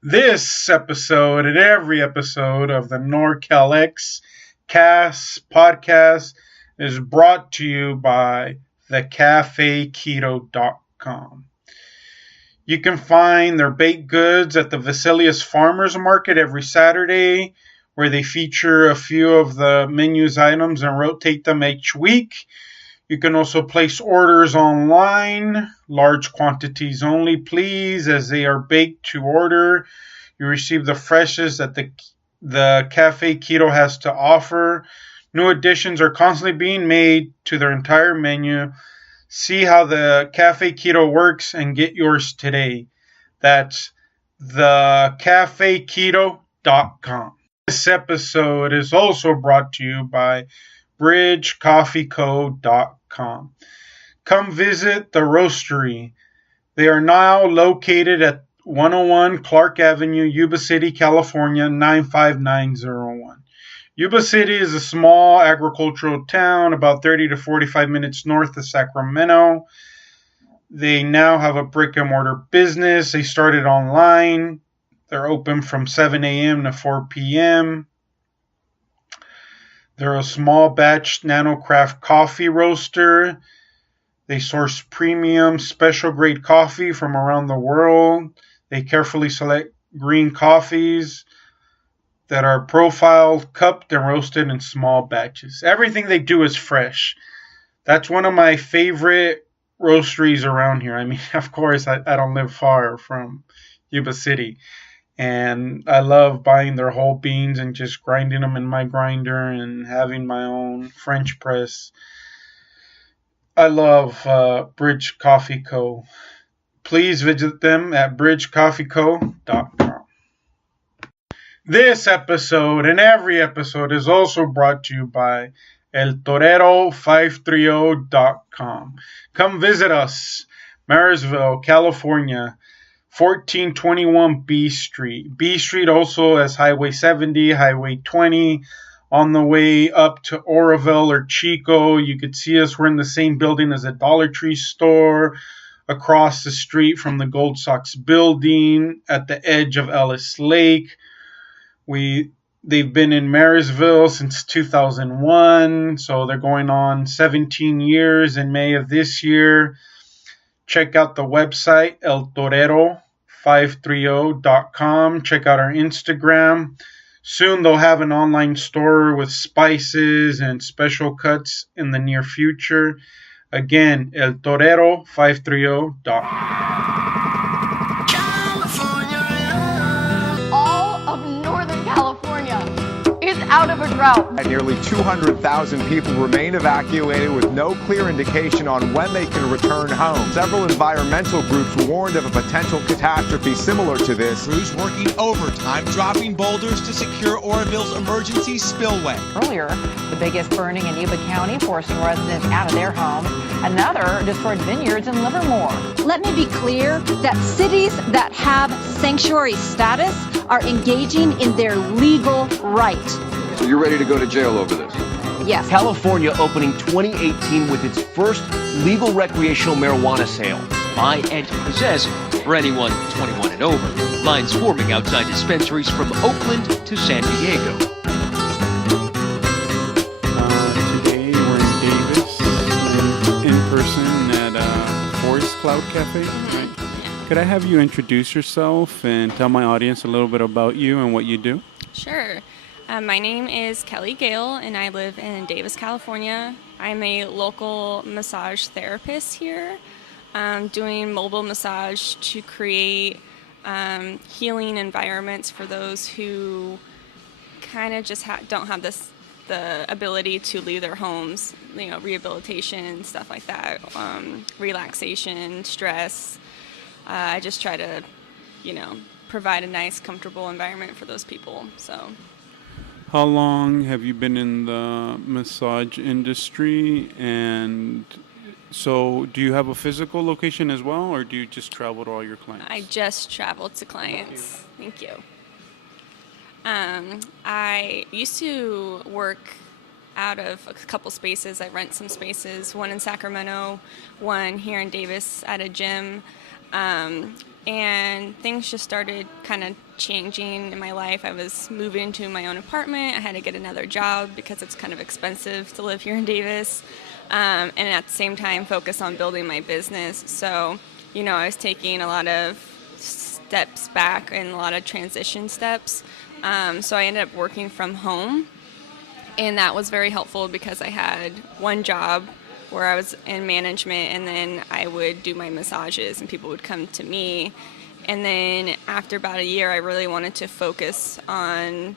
This episode and every episode of the NorCalX Cast podcast is brought to you by thecafeketo.com. You can find their baked goods at the Vasilius Farmers Market every Saturday, where they feature a few of the menu's items and rotate them each week. You can also place orders online, large quantities only, please, as they are baked to order. You receive the freshest that the Cafe Keto has to offer. New additions are constantly being made to their entire menu. See how the Cafe Keto works and get yours today. That's thecafeketo.com. This episode is also brought to you by bridgecoffeeco.com. Come visit the roastery. They are now located at 101 Clark Avenue, Yuba City, California, 95901. Yuba City is a small agricultural town about 30 to 45 minutes north of Sacramento. They now have a brick and mortar business. They started online. They're open from 7 a.m. to 4 p.m. They're a small batch nano craft coffee roaster. They source premium special grade coffee from around the world. They carefully select green coffees that are profiled, cupped, and roasted in small batches. Everything they do is fresh. That's one of my favorite roasteries around here. I mean, of course, I don't live far from Yuba City. And I love buying their whole beans and just grinding them in my grinder and having my own French press. I love Bridge Coffee Co. Please visit them at bridgecoffeeco.com. This episode and every episode is also brought to you by eltorero530.com. Come visit us, Marysville, California. 1421 B Street. B Street also has Highway 70, Highway 20. On the way up to Oroville or Chico, you could see us. We're in the same building as a Dollar Tree store, across the street from the Gold Sox building, at the edge of Ellis Lake. They've been in Marysville since 2001, so they're going on 17 years in May of this year. Check out the website, eltorero530.com. Check out our Instagram. Soon they'll have an online store with spices and special cuts in the near future. Again, eltorero530.com. All of Northern California is out of a drought. Nearly 200,000 people remain evacuated with no clear indication on when they can return home. Several environmental groups warned of a potential catastrophe similar to this. Crews working overtime, dropping boulders to secure Oroville's emergency spillway. Earlier, the biggest burning in Yuba County, forcing residents out of their homes. Another destroyed vineyards in Livermore. Let me be clear that cities that have sanctuary status are engaging in their legal right. So you're ready to go to jail over this? Yes. California opening 2018 with its first legal recreational marijuana sale. Buy and possess for anyone 21 and over. Lines forming outside dispensaries from Oakland to San Diego. Today we're in Davis, in person at Forest Cloud Cafe. Right? Could I have you introduce yourself and tell my audience a little bit about you and what you do? Sure. My name is Kellie Gale, and I live in Davis, California. I'm a local massage therapist here, doing mobile massage to create healing environments for those who kind of just don't have the ability to leave their homes. You know, rehabilitation, stuff like that, relaxation, stress. I just try to, provide a nice, comfortable environment for those people. So. How long have you been in the massage industry? And so do you have a physical location as well, or do you just travel to all your clients? I just travel to clients. Thank you. I used to work out of a couple spaces. I rent some spaces, one in Sacramento, one here in Davis at a gym. and things just started kind of changing in my life. I was moving into my own apartment. I had to get another job because it's kind of expensive to live here in Davis, and at the same time focus on building my business. So, I was taking a lot of steps back and a lot of transition steps. So I ended up working from home, and that was very helpful because I had one job where I was in management, and then I would do my massages and people would come to me. And then after about a year, I really wanted to focus on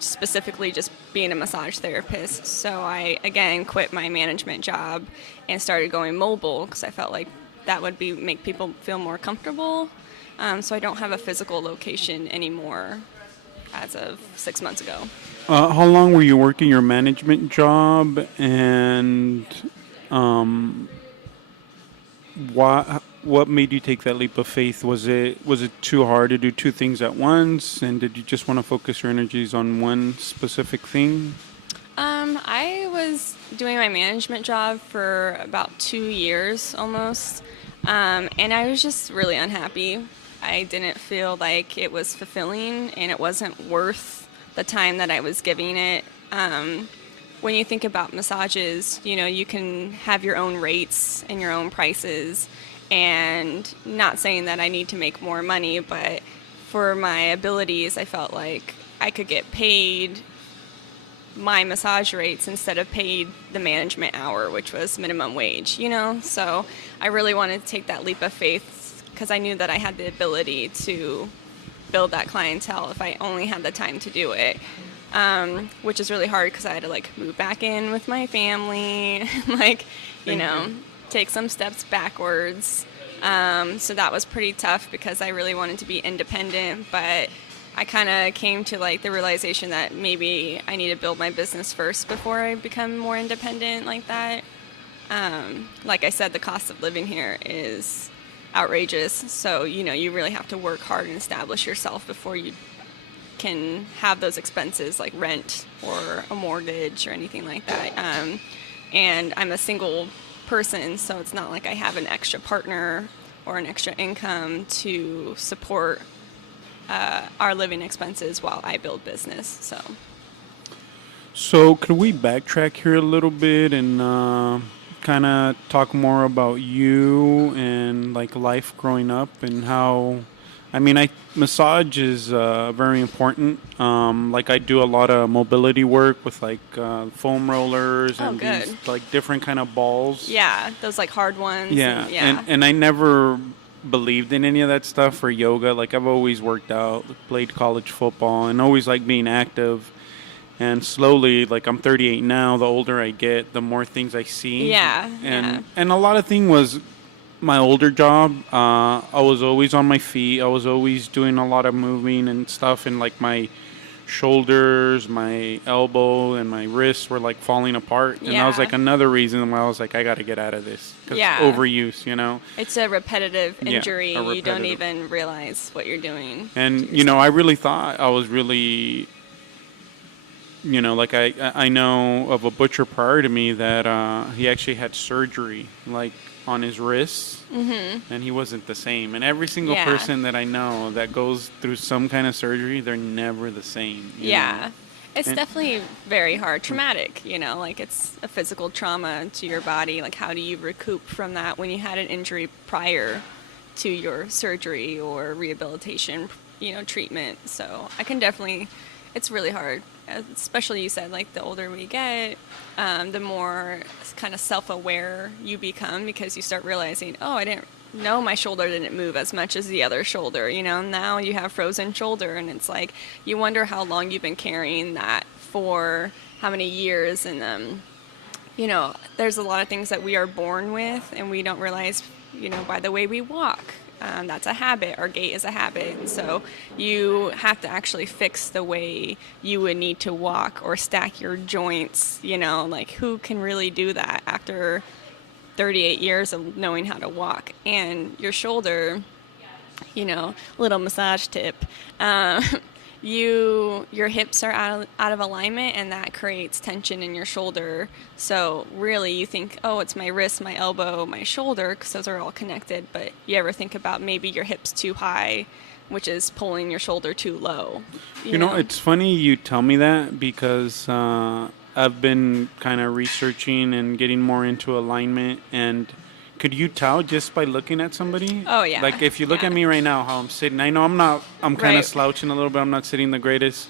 specifically just being a massage therapist. So I, again, quit my management job and started going mobile because I felt like that would make people feel more comfortable. So I don't have a physical location anymore as of 6 months ago. How long were you working your management job, and what made you take that leap of faith? Was it too hard to do two things at once, and did you just want to focus your energies on one specific thing? I was doing my management job for about 2 years almost, and I was just really unhappy. I didn't feel like it was fulfilling, and it wasn't worth the time that I was giving it. When you think about massages, you can have your own rates and your own prices, and not saying that I need to make more money, but for my abilities, I felt like I could get paid my massage rates instead of paid the management hour, which was minimum wage, So I really wanted to take that leap of faith because I knew that I had the ability to build that clientele if I only had the time to do it, which is really hard because I had to move back in with my family, take some steps backwards. So that was pretty tough because I really wanted to be independent, but I kind of came to the realization that maybe I need to build my business first before I become more independent like that. Like I said, the cost of living here is outrageous. So, you really have to work hard and establish yourself before you can have those expenses like rent or a mortgage or anything like that. And I'm a single person, so it's not like I have an extra partner or an extra income to support our living expenses while I build business. So could we backtrack here a little bit and kind of talk more about you and life growing up and how, massage is very important. I do a lot of mobility work with foam rollers and these different kind of balls. Yeah, those hard ones. Yeah, and I never believed in any of that stuff for yoga. I've always worked out, played college football, and always being active. And slowly, I'm 38 now, the older I get, the more things I see. Yeah. And a lot of things was my older job. I was always on my feet. I was always doing a lot of moving and stuff. And my shoulders, my elbow, and my wrists were falling apart. And that was another reason why I was I got to get out of this. Because overuse, It's a repetitive injury. You don't even realize what you're doing. And, I really thought I was really... I know of a butcher prior to me that he actually had surgery, on his wrists, and he wasn't the same. And every single person that I know that goes through some kind of surgery, they're never the same. You know? It's definitely very hard, traumatic, it's a physical trauma to your body. How do you recoup from that when you had an injury prior to your surgery or rehabilitation, treatment? So I can definitely, it's really hard. Especially you said, the older we get, the more kind of self-aware you become because you start realizing, oh, I didn't know my shoulder didn't move as much as the other shoulder. Now you have frozen shoulder, and it's you wonder how long you've been carrying that for, how many years. And, there's a lot of things that we are born with, and we don't realize, by the way we walk. That's a habit. Our gait is a habit. And so you have to actually fix the way you would need to walk or stack your joints, who can really do that after 38 years of knowing how to walk? And your shoulder, little massage tip, your hips are out of alignment, and that creates tension in your shoulder. So really you think, oh, it's my wrist, my elbow, my shoulder, because those are all connected. But you ever think about maybe your hips too high, which is pulling your shoulder too low? You know, it's funny you tell me that, because I've been kind of researching and getting more into alignment. And could you tell just by looking at somebody? Oh, yeah. Like if you look at me right now, how I'm sitting, I know I'm kind of slouching a little bit. I'm not sitting the greatest.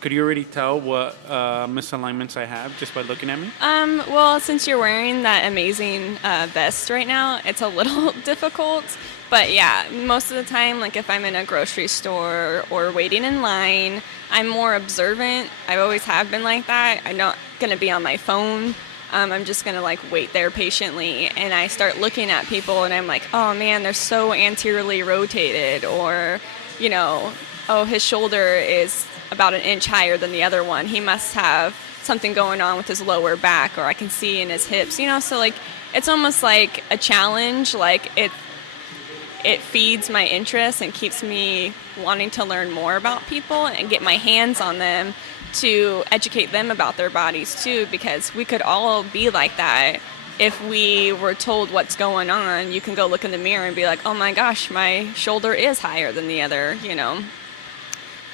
Could you already tell what misalignments I have just by looking at me? Well, since you're wearing that amazing vest right now, it's a little difficult. But yeah, most of the time, like if I'm in a grocery store or waiting in line, I'm more observant. I always have been like that. I'm not going to be on my phone. I'm just going to like wait there patiently, and I start looking at people and I'm like, oh man, they're so anteriorly rotated, or, you know, oh, his shoulder is about an inch higher than the other one. He must have something going on with his lower back, or I can see in his hips, you know, so like it's almost like a challenge. Like it feeds my interest and keeps me wanting to learn more about people and get my hands on them to educate them about their bodies too, because we could all be like that if we were told what's going on. You can go look in the mirror and be like, oh my gosh, my shoulder is higher than the other, you know,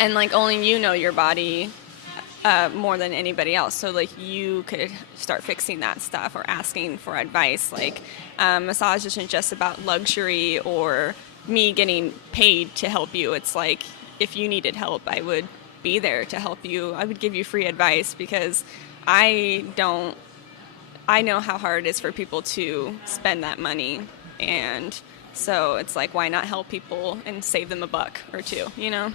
and like only you know your body more than anybody else. So like you could start fixing that stuff or asking for advice. Like massage isn't just about luxury or me getting paid to help you. It's like if you needed help, I would be there to help you. I would give you free advice, because I know how hard it is for people to spend that money, and so it's like, why not help people and save them a buck or two, you know?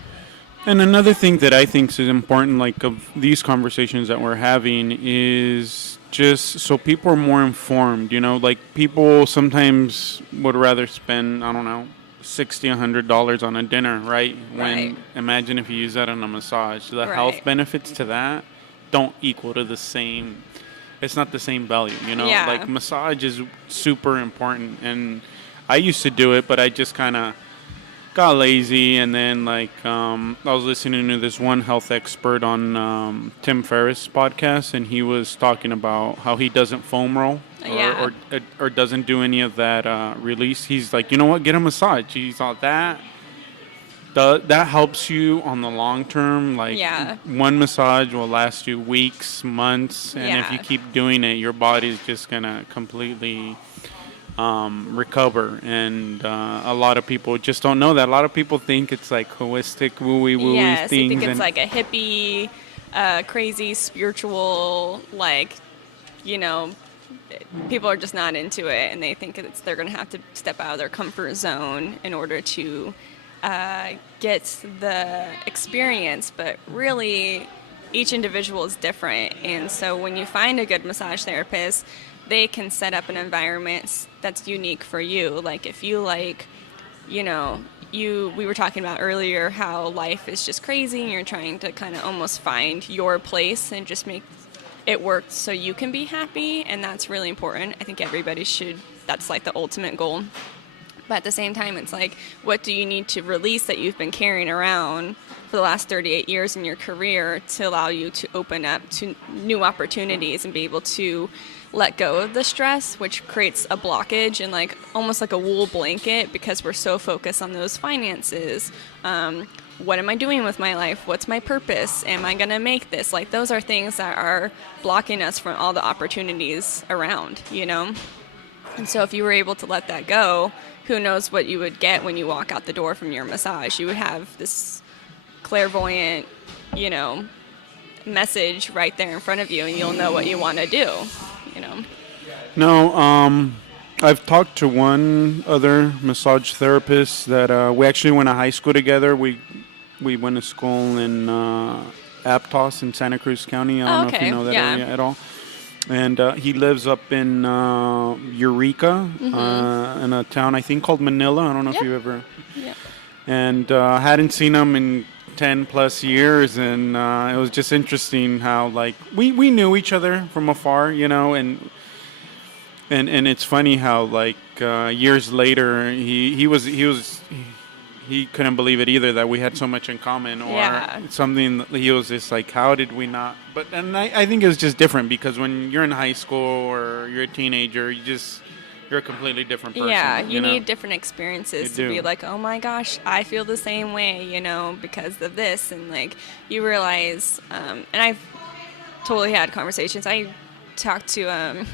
And another thing that I think is important, like of these conversations that we're having, is just so people are more informed. You know, like people sometimes would rather spend, I don't know, $60, $100 on a dinner, right? When imagine if you use that on a massage. The health benefits to that don't equal to the same. It's not the same value, you know. Yeah. Like massage is super important, and I used to do it, but I just kind of got lazy. And then like I was listening to this one health expert on Tim Ferriss' podcast, and he was talking about how he doesn't foam roll. Or doesn't do any of that release. He's like, you know what, get a massage. He's thought that helps you on the long term. Like one massage will last you weeks, months, and if you keep doing it, your body's just gonna completely recover. And a lot of people just don't know that. A lot of people think it's like holistic, wooey things. They think it's like a hippie, crazy spiritual, like, you know, people are just not into it, and they think they're going to have to step out of their comfort zone in order to get the experience. But really, each individual is different, and so when you find a good massage therapist, they can set up an environment that's unique for you. Like if you like, you know, we were talking about earlier how life is just crazy, and you're trying to kind of almost find your place and just make it worked so you can be happy, and that's really important. I think everybody should, that's like the ultimate goal. But at the same time, it's like, what do you need to release that you've been carrying around for the last 38 years in your career to allow you to open up to new opportunities and be able to let go of the stress, which creates a blockage and like almost like a wool blanket, because we're so focused on those finances. What am I doing with my life? What's my purpose? Am I going to make this? Like, those are things that are blocking us from all the opportunities around, you know? And so if you were able to let that go, who knows what you would get when you walk out the door from your massage. You would have this clairvoyant, you know, message right there in front of you, and you'll know what you want to do, you know? No, I've talked to one other massage therapist that we actually went to high school together. We went to school in Aptos in Santa Cruz County. I don't know if you know that area at all. And he lives up in Eureka, in a town I think called Manila. I don't know if you ever. Yeah. And I hadn't seen him in 10 plus years, and it was just interesting how like we knew each other from afar, you know, and it's funny how like years later he he couldn't believe it either that we had so much in common, or something. He was just like, how did we not? But and I think it was just different because when you're in high school or you're a teenager, you're a completely different person. Yeah, you know? need different experiences to be like, oh my gosh, I feel the same way, you know, because of this. And like you realize, and I've totally had conversations. I talked to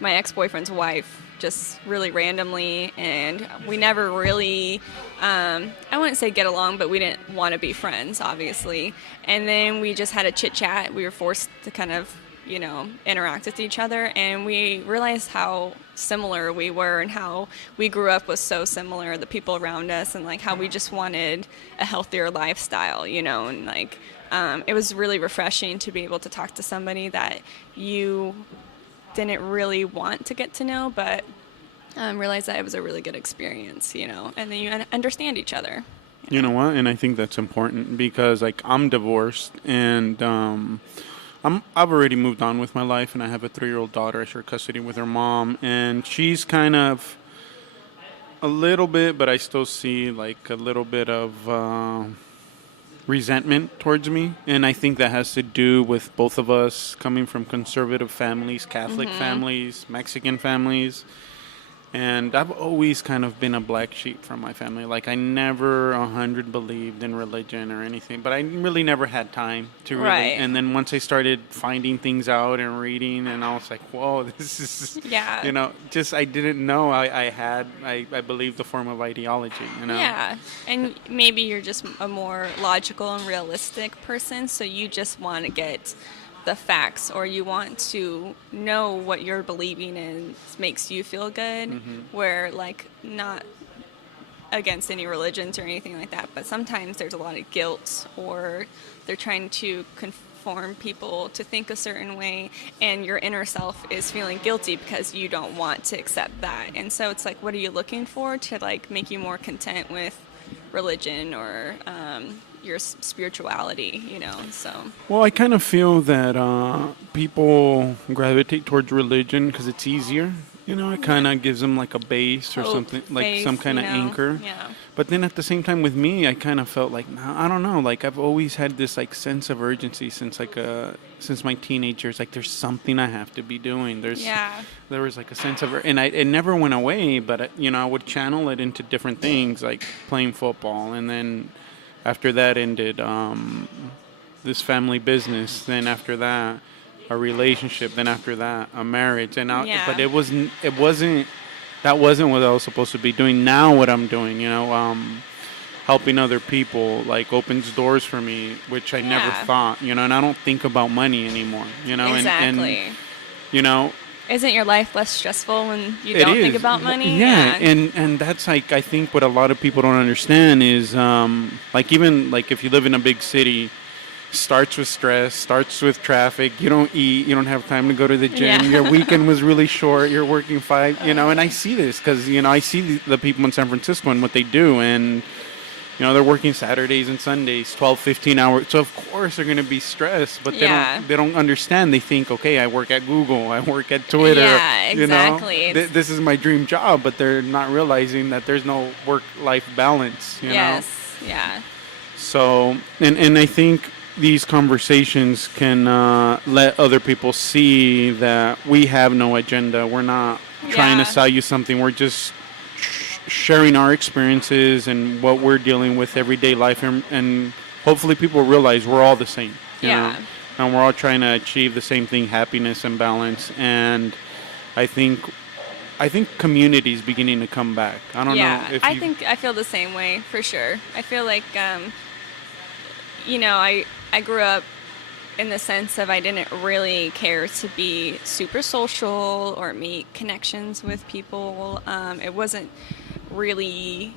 my ex-boyfriend's wife just really randomly, and we never really, I wouldn't say get along, but we didn't want to be friends, obviously. And then we just had a chit chat. We were forced to kind of, you know, interact with each other, and we realized how similar we were and how we grew up was so similar, the people around us, and like how we just wanted a healthier lifestyle, you know, and like it was really refreshing to be able to talk to somebody that you didn't really want to get to know, but realized that it was a really good experience, you know, and then you understand each other. You know what? And I think that's important because, like, I'm divorced, and I've already moved on with my life, and I have a 3-year-old daughter. I share custody with her mom, and she's kind of a little bit, but I still see like a little bit of resentment towards me, and I think that has to do with both of us coming from conservative families, Catholic families, Mexican families. And I've always kind of been a black sheep from my family. Like, I never 100 believed in religion or anything, but I really never had time to really. Right. And then once I started finding things out and reading, and I was like, whoa, this is, you know, just I didn't know I believed a form of ideology, you know? Yeah, and maybe you're just a more logical and realistic person, so you just want to get the facts, or you want to know what you're believing in makes you feel good, where like not against any religions or anything like that, but sometimes there's a lot of guilt, or they're trying to conform people to think a certain way, and your inner self is feeling guilty because you don't want to accept that. And so it's like, what are you looking for to like make you more content with religion or your spirituality, you know? So well, I kind of feel that people gravitate towards religion because it's easier, you know. It kind of gives them like a base or something, like faith, some kind of anchor. Yeah. But then at the same time with me, I kind of felt like, I don't know, like I've always had this like sense of urgency since my teenage years. Like there's something I have to be doing. There was like a sense of, and it never went away, but you know, I would channel it into different things like playing football, and then after that ended this family business. Then after that, a relationship. Then after that, a marriage. And but that wasn't what I was supposed to be doing. Now what I'm doing, you know, helping other people, like opens doors for me, which I never thought, you know. And I don't think about money anymore, you know. Exactly. And you know. Isn't your life less stressful when you don't think about money? Yeah, and that's like, I think what a lot of people don't understand is like, even like if you live in a big city, starts with stress, starts with traffic. You don't eat, you don't have time to go to the gym. Your weekend was really short. You're working 5, you know. And I see this because, you know, I see the people in San Francisco and what they do, and you know, they're working Saturdays and Sundays, 12, 15 hours. So, of course, they're going to be stressed, but they don't understand. They think, okay, I work at Google, I work at Twitter. Yeah, exactly. You know? This is my dream job, but they're not realizing that there's no work-life balance, you know? Yeah. So, and I think these conversations can let other people see that we have no agenda. We're not trying to sell you something. We're just sharing our experiences and what we're dealing with everyday life, and hopefully people realize we're all the same, you know, and we're all trying to achieve the same thing, happiness and balance. And I think community is beginning to come back. I don't know if I feel the same way, for sure. I feel like you know, I grew up in the sense of I didn't really care to be super social or make connections with people. It wasn't really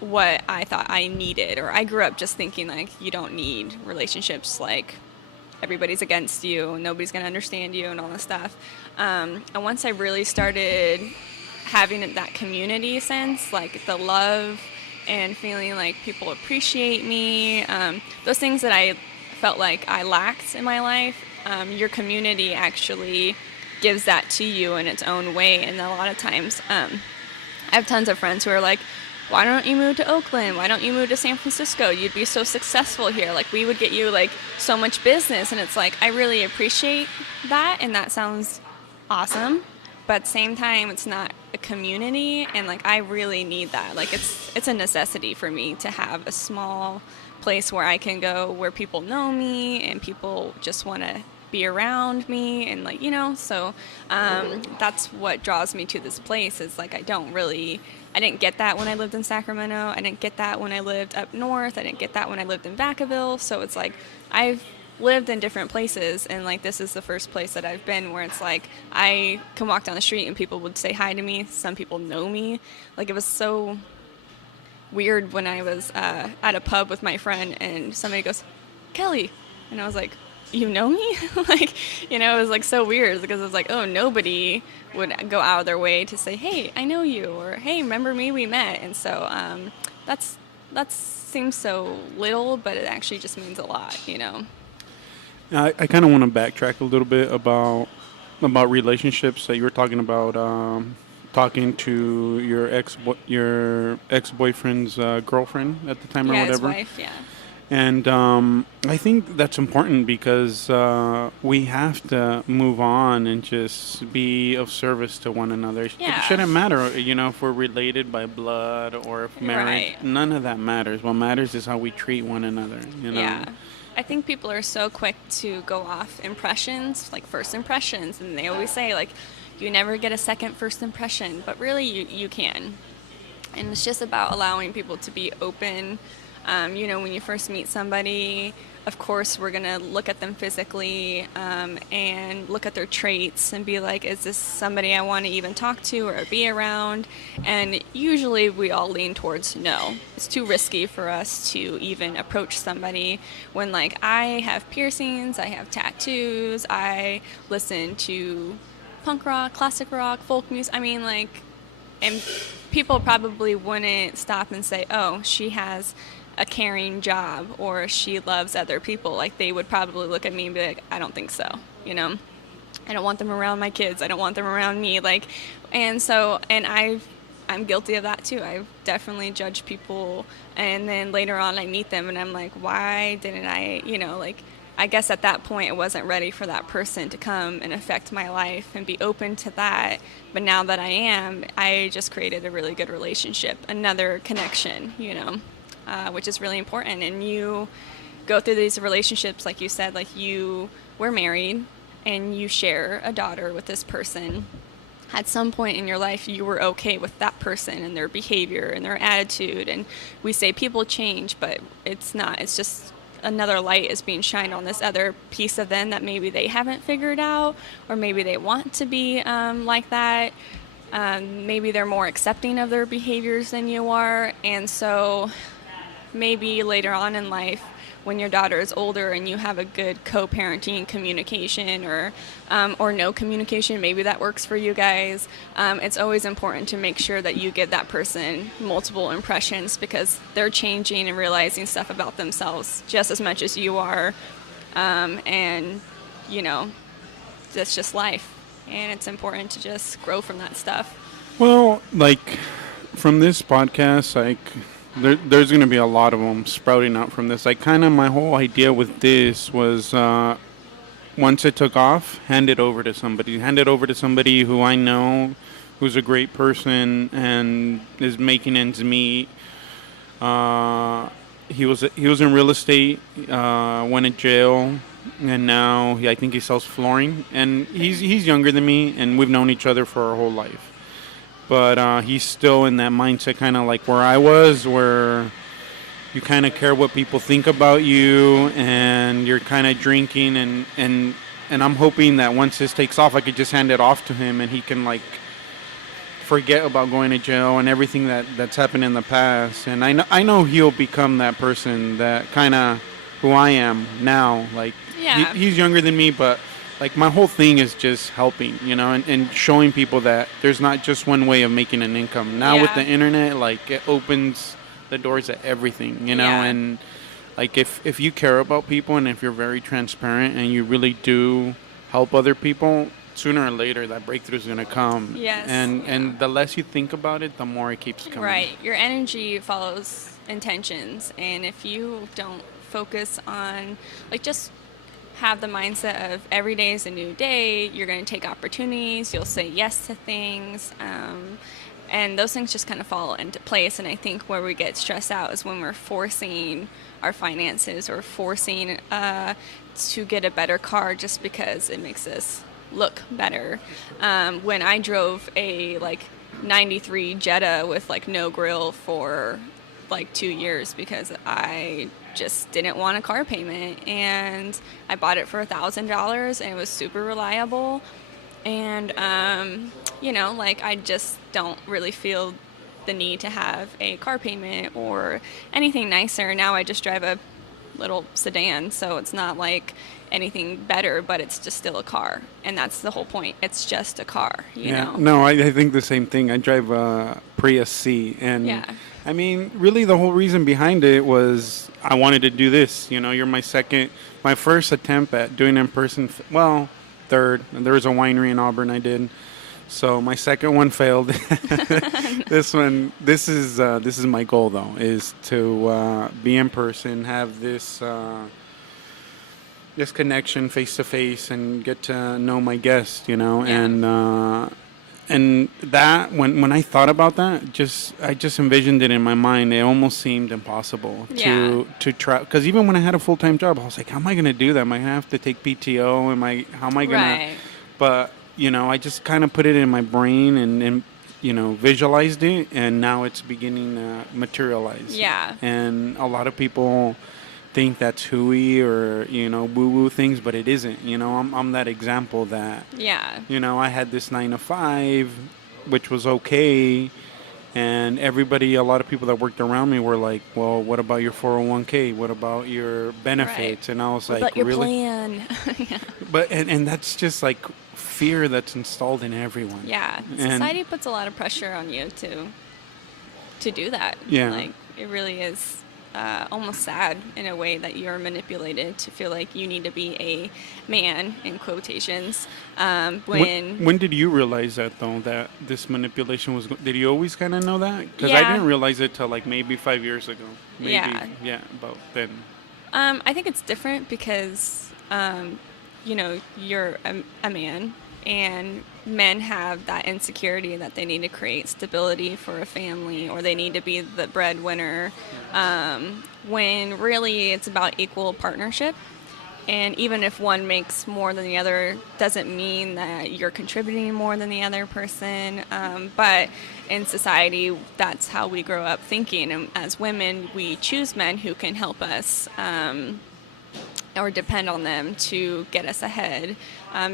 what I thought I needed, or I grew up just thinking like you don't need relationships, like everybody's against you, nobody's gonna understand you, and all this stuff. And once I really started having that community sense, like the love and feeling like people appreciate me, those things that I felt like I lacked in my life, your community actually gives that to you in its own way. And a lot of times I have tons of friends who are like, why don't you move to Oakland? Why don't you move to San Francisco? You'd be so successful here. Like, we would get you, like, so much business. And it's like, I really appreciate that, and that sounds awesome. But at the same time, it's not a community, and, like, I really need that. Like, it's a necessity for me to have a small place where I can go where people know me and people just want to be around me, and, like, you know, so that's what draws me to this place. Is like, I didn't get that when I lived in Sacramento. I didn't get that when I lived up north. I didn't get that when I lived in Vacaville. So it's like, I've lived in different places, and, like, this is the first place that I've been where it's like I can walk down the street and people would say hi to me. Some people know me. Like, it was so weird when I was at a pub with my friend and somebody goes, "Kelly," and I was like, "You know me?" Like, you know, it was like so weird because it was like, oh, nobody would go out of their way to say, "Hey, I know you," or, "Hey, remember me? We met." And so that seems so little, but it actually just means a lot, you know. I kind of want to backtrack a little bit about relationships that you were talking about, talking to your ex-boyfriend's girlfriend at the time, or Yeah, whatever. his wife, yeah. And I think that's important because we have to move on and just be of service to one another. Yeah. It shouldn't matter, you know, if we're related by blood or if married. Right. None of that matters. What matters is how we treat one another, you know. Yeah. I think people are so quick to go off impressions, like first impressions, and they always say, like, you never get a second first impression, but really you can. And it's just about allowing people to be open. You know, when you first meet somebody, of course, we're going to look at them physically and look at their traits and be like, is this somebody I want to even talk to or be around? And usually we all lean towards no. It's too risky for us to even approach somebody when, like, I have piercings, I have tattoos, I listen to punk rock, classic rock, folk music. I mean, like, and people probably wouldn't stop and say, oh, she has a caring job or she loves other people. Like, they would probably look at me and be like, I don't think so, you know. I don't want them around my kids. I don't want them around me. Like, and so, and I'm guilty of that too. I've definitely judged people, and then later on I meet them and I'm like, why didn't I, you know, like, I guess at that point I wasn't ready for that person to come and affect my life and be open to that. But now that I am, I just created a really good relationship, another connection, you know, which is really important. And you go through these relationships, like you said, like, we're married and you share a daughter with this person. At some point in your life, you were okay with that person and their behavior and their attitude. And we say people change, but it's not. It's just another light is being shined on this other piece of them that maybe they haven't figured out, or maybe they want to be like that. Maybe they're more accepting of their behaviors than you are. And so maybe later on in life, when your daughter is older and you have a good co-parenting communication or no communication, maybe that works for you guys. It's always important to make sure that you give that person multiple impressions, because they're changing and realizing stuff about themselves just as much as you are. And, you know, that's just life. And it's important to just grow from that stuff. Well, like, from this podcast, like, there's going to be a lot of them sprouting out from this. Like, kind of my whole idea with this was, once it took off, hand it over to somebody who I know, who's a great person and is making ends meet. He was in real estate, went to jail, and now I think he sells flooring. And he's younger than me, and we've known each other for our whole life. But he's still in that mindset, kind of like where I was, where you kind of care what people think about you, and you're kind of drinking, and I'm hoping that once this takes off, I could just hand it off to him, and he can, like, forget about going to jail and everything that's happened in the past. And I know he'll become that person, that kind of who I am now. Like, yeah. He's younger than me, but, like, my whole thing is just helping, you know, and showing people that there's not just one way of making an income. Now with the internet, like, it opens the doors to everything, you know, and, like, if you care about people and if you're very transparent and you really do help other people, sooner or later that breakthrough is going to come. Yes. And the less you think about it, the more it keeps coming. Right. Your energy follows intentions, and if you don't focus on, like, just have the mindset of every day is a new day, you're going to take opportunities, you'll say yes to things, and those things just kind of fall into place. And I think where we get stressed out is when we're forcing our finances or forcing to get a better car just because it makes us look better. When I drove a like 93 Jetta with like no grill for like 2 years because I just didn't want a car payment, and I bought it for $1,000 and it was super reliable, and like I just don't really feel the need to have a car payment or anything nicer. Now I just drive a little sedan, so it's not like anything better, but it's just still a car, and that's the whole point. It's just a car, you know? No, I think the same thing. I drive a Prius C, and I mean, really the whole reason behind it was I wanted to do this. You're my first attempt at doing in-person, third. There was a winery in Auburn I did. So my second one failed. This is my goal though, is to be in person, have this connection face to face, and get to know my guests, and that when I thought about that, I just envisioned it in my mind. It almost seemed impossible to try, because even when I had a full-time job, I was like, how am I going to do that? Am I going to have to take PTO? How am I going to? But I just kind of put it in my brain and visualized it, and now it's beginning to materialize. Yeah. And a lot of people think that's hooey or woo-woo things, but it isn't. I'm that example that I had this 9 to 5, which was okay, and a lot of people that worked around me were like, well, what about your 401k? What about your benefits? And I was what like, about your really? Plan? But and that's just like fear that's installed in everyone. Yeah. Society puts a lot of pressure on you to do that. Yeah. Like, it really is almost sad in a way that you're manipulated to feel like you need to be a man, in quotations. When did you realize that, though, that this manipulation was... Did you always kind of know that? Because I didn't realize it till like maybe 5 years ago. Maybe, about then. I think it's different because, you're a man, and men have that insecurity that they need to create stability for a family, or they need to be the breadwinner, when really it's about equal partnership. And even if one makes more than the other, doesn't mean that you're contributing more than the other person. But in society, that's how we grow up thinking. And as women, we choose men who can help us or depend on them to get us ahead,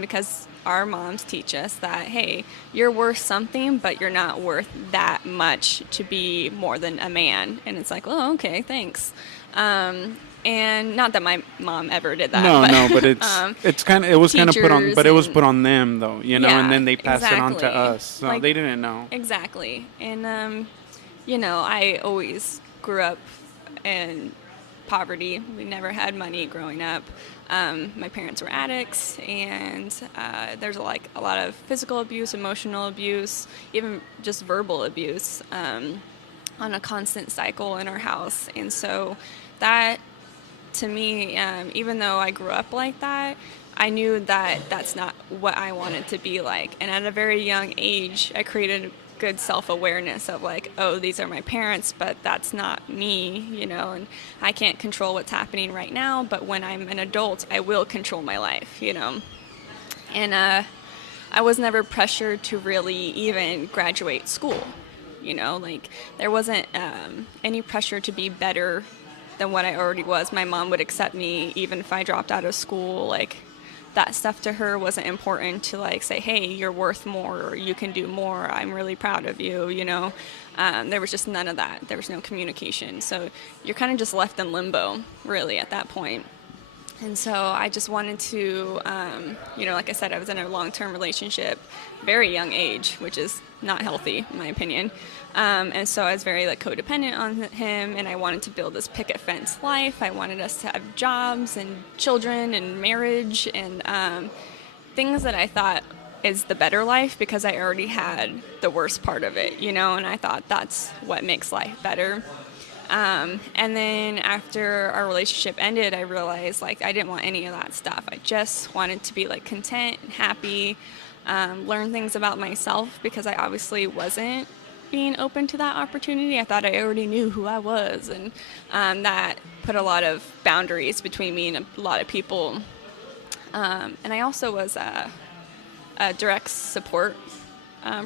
because our moms teach us that, hey, you're worth something, but you're not worth that much to be more than a man. And it's like, oh, okay, thanks. And not that my mom ever did that. But it was kind of put on, but it was put on them though, and then they passed it on to us. So they didn't know. Exactly. And, I always grew up in poverty. We never had money growing up. My parents were addicts, and there's a lot of physical abuse, emotional abuse, even just verbal abuse on a constant cycle in our house. And so that, to me, even though I grew up like that, I knew that that's not what I wanted to be like. And at a very young age, I created good self-awareness of like, oh, these are my parents, but that's not me, and I can't control what's happening right now, but when I'm an adult, I will control my life, And I was never pressured to really even graduate school, there wasn't any pressure to be better than what I already was. My mom would accept me even if I dropped out of school. Like, that stuff to her wasn't important to like say, hey, you're worth more, or you can do more, I'm really proud of you, There was just none of that. There was no communication. So you're kind of just left in limbo, really, at that point. And so I just wanted to, like I said, I was in a long-term relationship, very young age, which is not healthy, in my opinion. And so I was very codependent on him, and I wanted to build this picket fence life. I wanted us to have jobs and children and marriage and things that I thought is the better life because I already had the worst part of it, you know, and I thought that's what makes life better. And then after our relationship ended, I realized like I didn't want any of that stuff. I just wanted to be like content and happy, learn things about myself because I obviously wasn't being open to that opportunity. I thought I already knew who I was, and that put a lot of boundaries between me and a lot of people. And I also was a direct support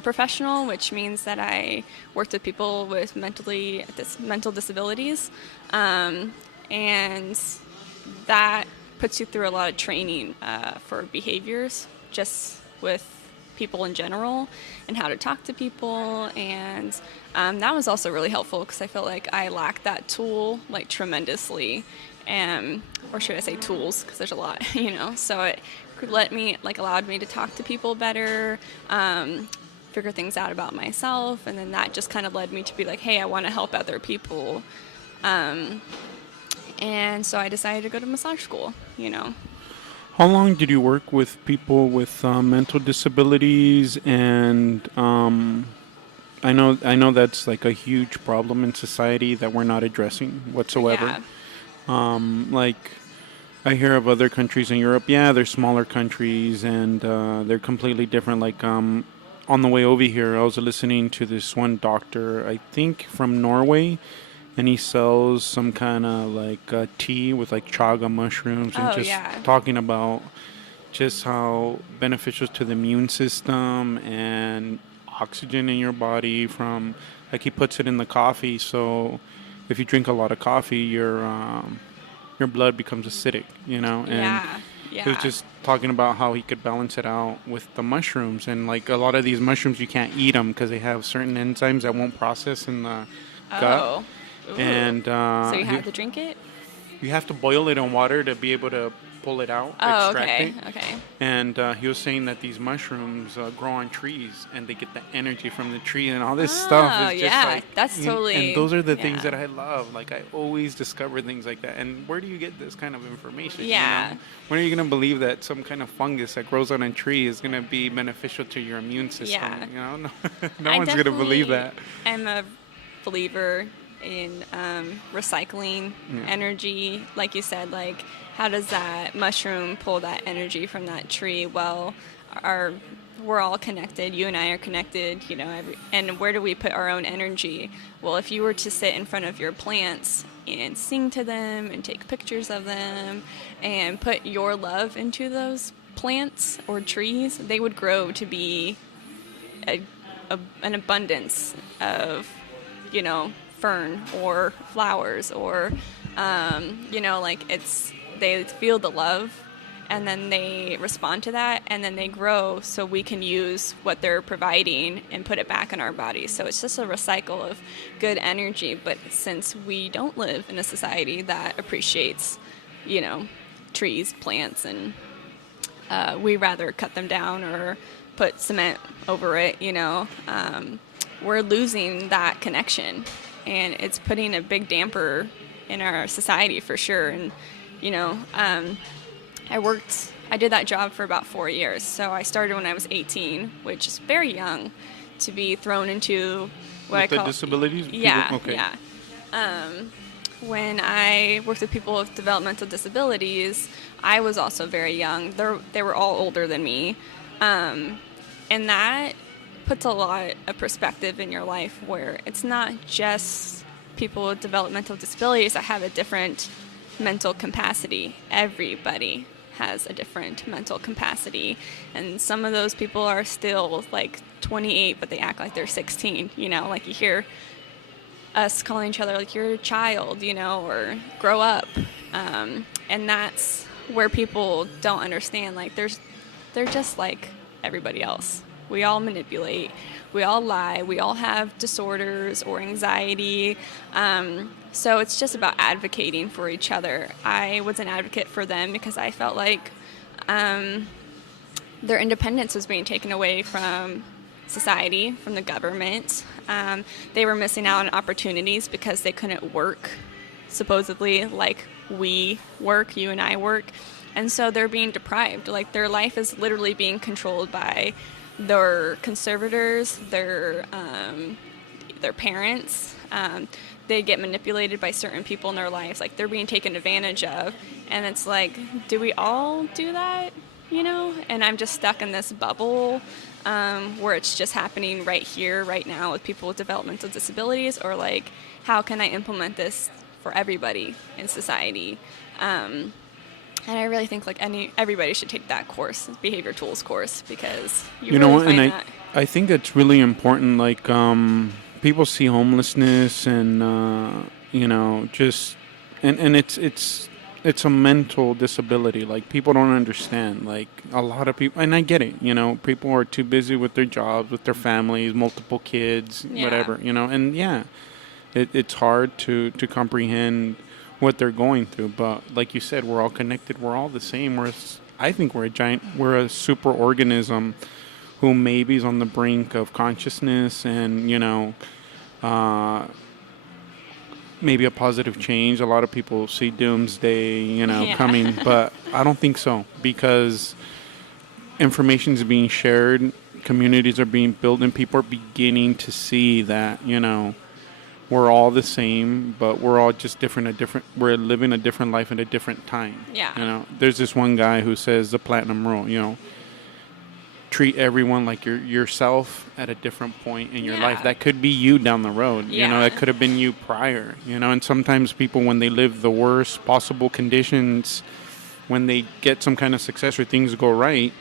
professional, which means that I worked with people with mental disabilities, and that puts you through a lot of training for behaviors, just with people in general and how to talk to people, and that was also really helpful because I felt like I lacked that tool like tremendously, or should I say tools, because there's a lot, you know, so it allowed me to talk to people better, figure things out about myself, and then that just kind of led me to be like, hey, I want to help other people, and so I decided to go to massage school, you know. How long did you work with people with mental disabilities? And I know that's like a huge problem in society that we're not addressing whatsoever. Yeah. Like I hear of other countries in Europe. Yeah, they're smaller countries and they're completely different. Like on the way over here, I was listening to this one doctor, I think from Norway, and he sells some kind of like tea with like chaga mushrooms, and talking about just how beneficial to the immune system and oxygen in your body from, like he puts it in the coffee. So if you drink a lot of coffee, your blood becomes acidic, you know. And he was just talking about how he could balance it out with the mushrooms, and like a lot of these mushrooms you can't eat them because they have certain enzymes that won't process in the gut. Ooh. And so you have to drink it? You have to boil it in water to be able to pull it out, extract it. Okay. And he was saying that these mushrooms grow on trees, and they get the energy from the tree, and all this stuff is just like, that's totally. And those are the things that I love. Like I always discover things like that. And where do you get this kind of information? Yeah. You know? When are you gonna believe that some kind of fungus that grows on a tree is gonna be beneficial to your immune system? Yeah. You know, no one's gonna believe that. I'm a believer in recycling energy. Like you said, like how does that mushroom pull that energy from that tree? Well, we're all connected. You and I are connected, you know, and where do we put our own energy? Well, if you were to sit in front of your plants and sing to them and take pictures of them and put your love into those plants or trees, they would grow to be an abundance of, you know, fern or flowers, or you know, like they feel the love and then they respond to that and then they grow so we can use what they're providing and put it back in our bodies. So it's just a recycle of good energy. But since we don't live in a society that appreciates, you know, trees, plants, and we rather cut them down or put cement over it, you know, we're losing that connection. And it's putting a big damper in our society for sure. And, you know, I did that job for about 4 years. So I started when I was 18, which is very young to be thrown into what with I call disabilities. Yeah, okay. Yeah. When I worked with people with developmental disabilities, I was also very young. They were all older than me, and that puts a lot of perspective in your life where it's not just people with developmental disabilities that have a different mental capacity. Everybody has a different mental capacity, and some of those people are still like 28 but they act like they're 16, you know, like you hear us calling each other like you're a child, you know, or grow up, and that's where people don't understand, like they're just like everybody else. We all manipulate, we all lie, we all have disorders or anxiety. So it's just about advocating for each other. I was an advocate for them because I felt like their independence was being taken away from society, from the government. They were missing out on opportunities because they couldn't work, supposedly, like we work, you and I work. And so they're being deprived. Like, their life is literally being controlled by their conservators, their parents. They get manipulated by certain people in their lives. Like, they're being taken advantage of. And it's like, do we all do that? You know? And I'm just stuck in this bubble where it's just happening right here, right now with people with developmental disabilities, or like, how can I implement this for everybody in society? And I really think like everybody should take that course, behavior tools course, because you know really what, find and that. I think that's really important. Like, people see homelessness and just and it's a mental disability. Like, people don't understand. Like, a lot of people, and I get it, people are too busy with their jobs, with their families, multiple kids, whatever, and it's hard to comprehend what they're going through. But like you said, we're all connected, we're all the same. I think we're a super organism who maybe is on the brink of consciousness and maybe a positive change. A lot of people see doomsday, coming, but I don't think so, because information is being shared, communities are being built, and people are beginning to see that, we're all the same, but we're all just we're living a different life in a different time. Yeah. There's this one guy who says the platinum rule, treat everyone like yourself at a different point in your life. That could be you down the road. That could have been you prior. And sometimes people, when they live the worst possible conditions, when they get some kind of success or things go right,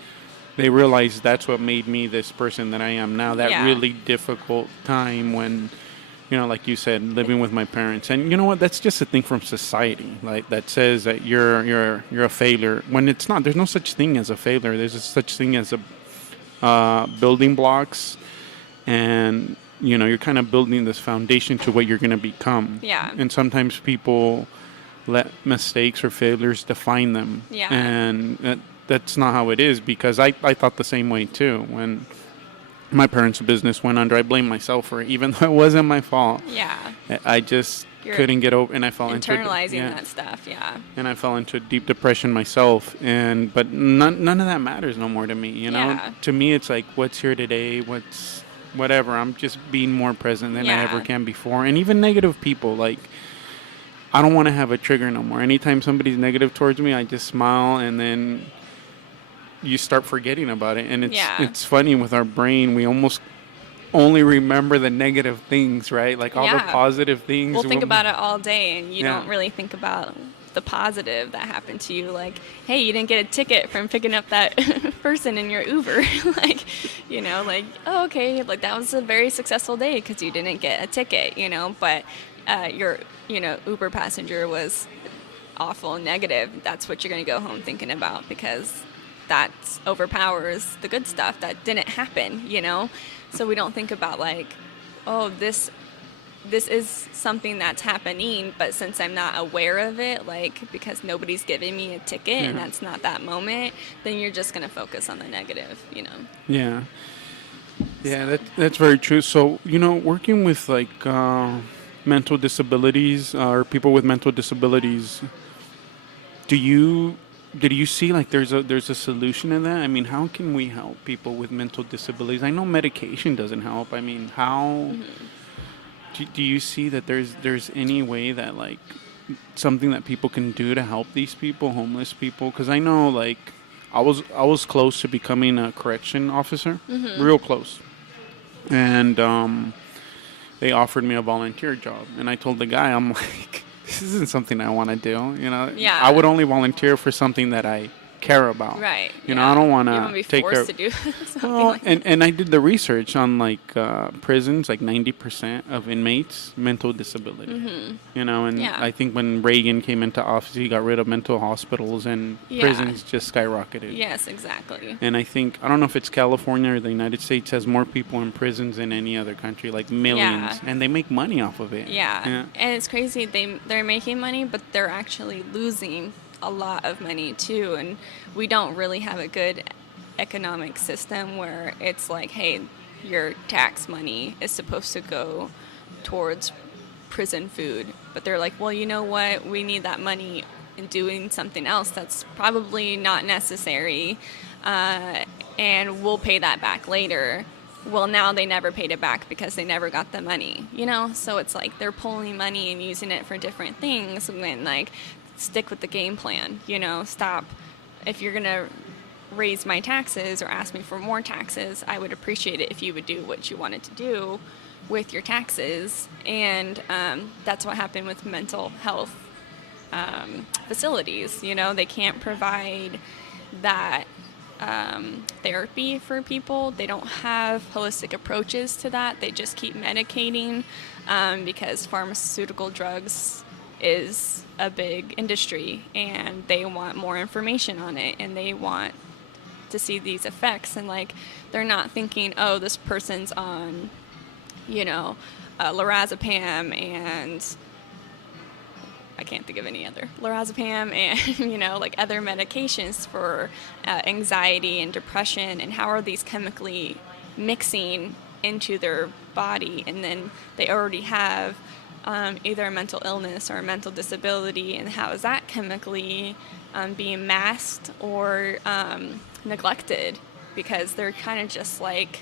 they realize that's what made me this person that I am now. That really difficult time when, like you said, living with my parents. And you know what? That's just a thing from society, like, that says that you're a failure, when it's not. There's no such thing as a failure. There's a such thing as a building blocks, and you're kind of building this foundation to what you're going to become. Yeah. And sometimes people let mistakes or failures define them. Yeah. And that's not how it is, because I thought the same way too. When my parents' business went under, I blamed myself for it, even though it wasn't my fault. Yeah. I just couldn't get over, and I fell internalizing that stuff. Yeah. And I fell into a deep depression myself, but none of that matters no more to me. Yeah. To me, it's like, what's here today, whatever. I'm just being more present than I ever can before. And even negative people, like, I don't want to have a trigger no more. Anytime somebody's negative towards me, I just smile, and then you start forgetting about it. And it's funny, with our brain, we almost only remember the negative things, right? Like, all the positive things. We'll think about it all day, and you don't really think about the positive that happened to you. Like, hey, you didn't get a ticket from picking up that person in your Uber. Like, oh, okay, like, that was a very successful day because you didn't get a ticket, but your, Uber passenger was awful and negative. That's what you're going to go home thinking about, because that overpowers the good stuff that didn't happen, So we don't think about, like, oh, this is something that's happening, but since I'm not aware of it, like, because nobody's giving me a ticket and that's not that moment, then you're just going to focus on the negative, Yeah. Yeah, that's very true. So, working with, like, mental disabilities, or people with mental disabilities, did you see, like, there's a solution in that? I mean, how can we help people with mental disabilities? I know medication doesn't help. I mean, how do you see that there's any way that, like, something that people can do to help these people, homeless people? Because I know, like, I was close to becoming a correction officer, real close, and they offered me a volunteer job, and I told the guy, I'm like, this isn't something I want to do, Yeah. I would only volunteer for something that I care about. Right. I don't want to be take forced care. To do something Well, like that. and I did the research on, like, prisons, like 90% of inmates mental disability. And I think when Reagan came into office, he got rid of mental hospitals, and prisons just skyrocketed. Yes, exactly. And I don't know if it's California or the United States has more people in prisons than any other country, like millions, and they make money off of it. Yeah. And it's crazy. They're making money, but they're actually losing a lot of money too, and we don't really have a good economic system where it's like, hey, your tax money is supposed to go towards prison food, but they're like, well, you know what, we need that money and doing something else that's probably not necessary, and we'll pay that back later. Well, now they never paid it back because they never got the money, you know? So it's like they're pulling money and using it for different things when, like, stick with the game plan, you know? Stop. If you're going to raise my taxes or ask me for more taxes, I would appreciate it if you would do what you wanted to do with your taxes. And that's what happened with mental health facilities. You know, they can't provide that therapy for people. They don't have holistic approaches to that. They just keep medicating because pharmaceutical drugs is a big industry, and they want more information on it, and they want to see these effects. And, like, they're not thinking, oh, this person's on, you know, lorazepam and I can't think of any other, lorazepam and, you know, like other medications for anxiety and depression, and how are these chemically mixing into their body, and then they already have either a mental illness or a mental disability, and how is that chemically being masked or neglected, because they're kind of just like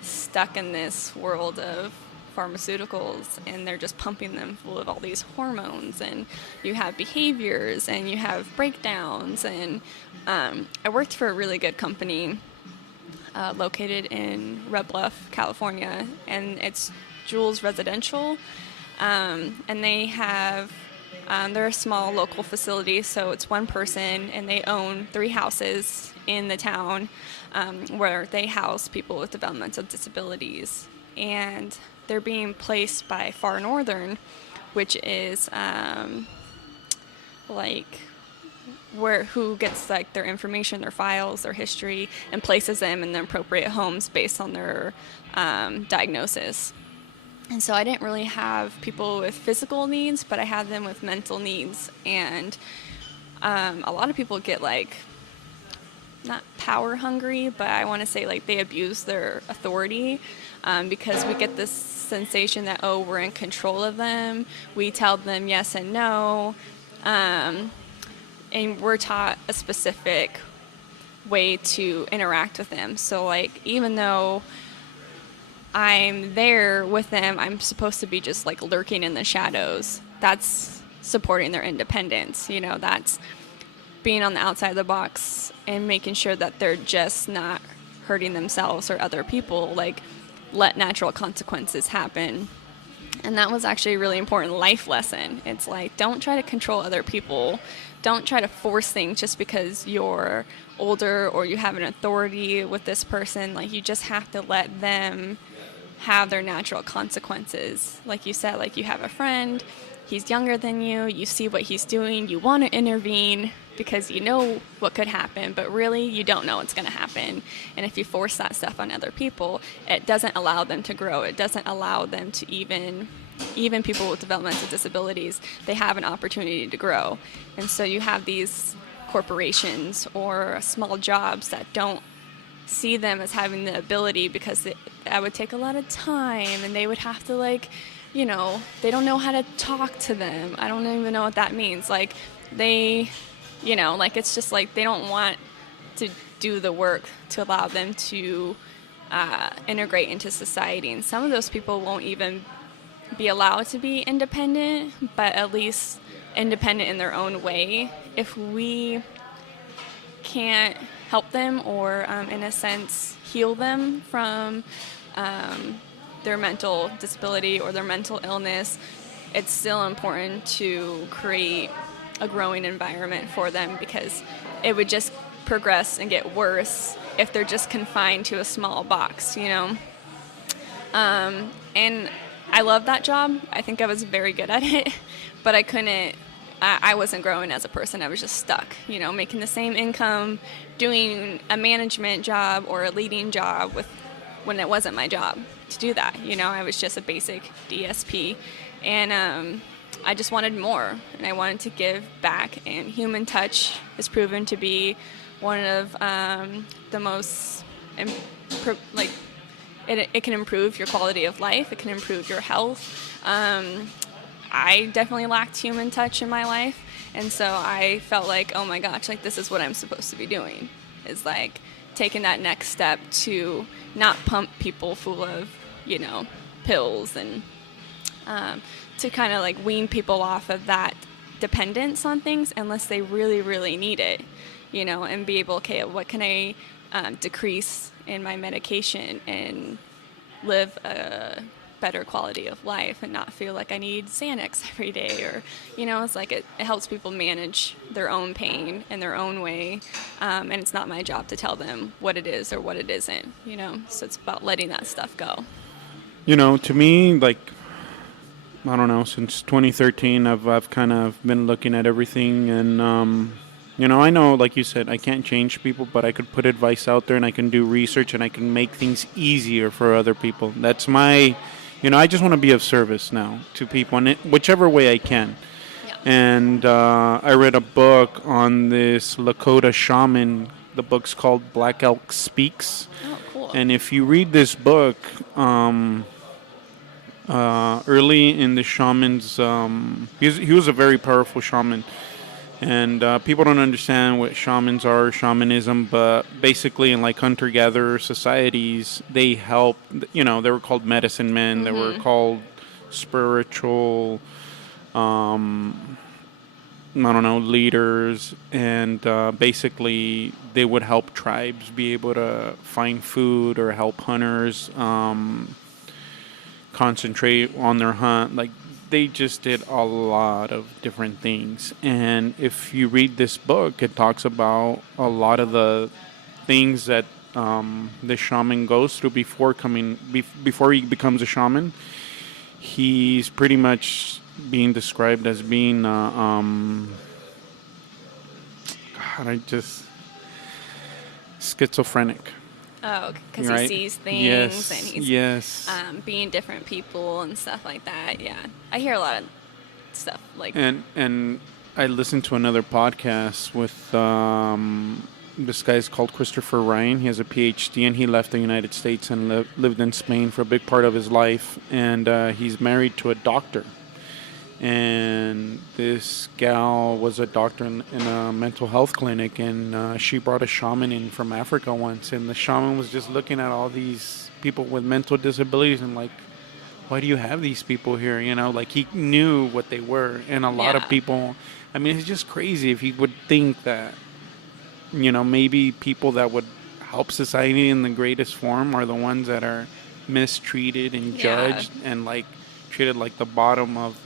stuck in this world of pharmaceuticals, and they're just pumping them full of all these hormones, and you have behaviors and you have breakdowns. And I worked for a really good company located in Red Bluff, California, and it's Jules Residential, and they have they're a small local facility, so it's one person, and they own 3 houses in the town where they house people with developmental disabilities. And they're being placed by Far Northern, which is like who gets like their information, their files, their history, and places them in the appropriate homes based on their diagnosis. And so I didn't really have people with physical needs, but I had them with mental needs. And a lot of people get like, not power hungry, but I want to say like they abuse their authority because we get this sensation that, oh, we're in control of them. We tell them yes and no. And we're taught a specific way to interact with them. So like, even though I'm there with them, I'm supposed to be just like lurking in the shadows. That's supporting their independence. You know, that's being on the outside of the box and making sure that they're just not hurting themselves or other people. Like, let natural consequences happen. And that was actually a really important life lesson. It's like, don't try to control other people. Don't try to force things just because you're older or you have an authority with this person. Like, you just have to let them have their natural consequences. Like you said, like, you have a friend, he's younger than you, you see what he's doing, you want to intervene because you know what could happen, but really you don't know what's going to happen. And if you force that stuff on other people, it doesn't allow them to grow. It doesn't allow them to even people with developmental disabilities, they have an opportunity to grow. And so you have these corporations or small jobs that don't see them as having the ability, because that would take a lot of time, and they would have to, like, you know, they don't know how to talk to them. I don't even know what that means. Like, they, you know, like, it's just like they don't want to do the work to allow them to integrate into society. And some of those people won't even be allowed to be independent, but at least independent in their own way. If we can't help them or, in a sense, heal them from their mental disability or their mental illness, it's still important to create a growing environment for them, because it would just progress and get worse if they're just confined to a small box, you know? And I love that job. I think I was very good at it, but I wasn't growing as a person. I was just stuck, you know, making the same income, doing a management job or a leading job when it wasn't my job to do that. You know, I was just a basic DSP, and I just wanted more, and I wanted to give back. And human touch is proven to be one of the most, it can improve your quality of life. It can improve your health. I definitely lacked human touch in my life. And so I felt like, oh my gosh, like this is what I'm supposed to be doing, is like taking that next step to not pump people full of, pills, and to kind of like wean people off of that dependence on things unless they really, really need it, and be able, okay, what can I decrease in my medication and live a better quality of life and not feel like I need Xanax every day, or, it's like it helps people manage their own pain in their own way. And it's not my job to tell them what it is or what it isn't, so it's about letting that stuff go. To me, like, I don't know, since 2013, I've kind of been looking at everything, and, I know, like you said, I can't change people, but I could put advice out there, and I can do research, and I can make things easier for other people. That's my, I just want to be of service now to people in whichever way I can. Yeah. And I read a book on this Lakota shaman. The book's called Black Elk Speaks. Oh, cool. And if you read this book, early in the shaman's, he was a very powerful shaman, and people don't understand what shamans are, shamanism, but basically in like hunter-gatherer societies, they help, they were called medicine men, they were called spiritual, leaders, and basically they would help tribes be able to find food or help hunters concentrate on their hunt. Like, they just did a lot of different things. And if you read this book, it talks about a lot of the things that the shaman goes through before he becomes a shaman. He's pretty much being described as being schizophrenic. Oh, because right? he sees things, and he's being different people and stuff like that. Yeah, I hear a lot of stuff like. And I listened to another podcast with this guy's called Christopher Ryan. He has a PhD, and he left the United States and lived in Spain for a big part of his life. And he's married to a doctor. And this gal was a doctor in a mental health clinic, and she brought a shaman in from Africa once, and the shaman was just looking at all these people with mental disabilities and like, why do you have these people here? Like, he knew what they were, and a lot of people, I mean, it's just crazy if he would think that, maybe people that would help society in the greatest form are the ones that are mistreated and judged and like treated like the bottom of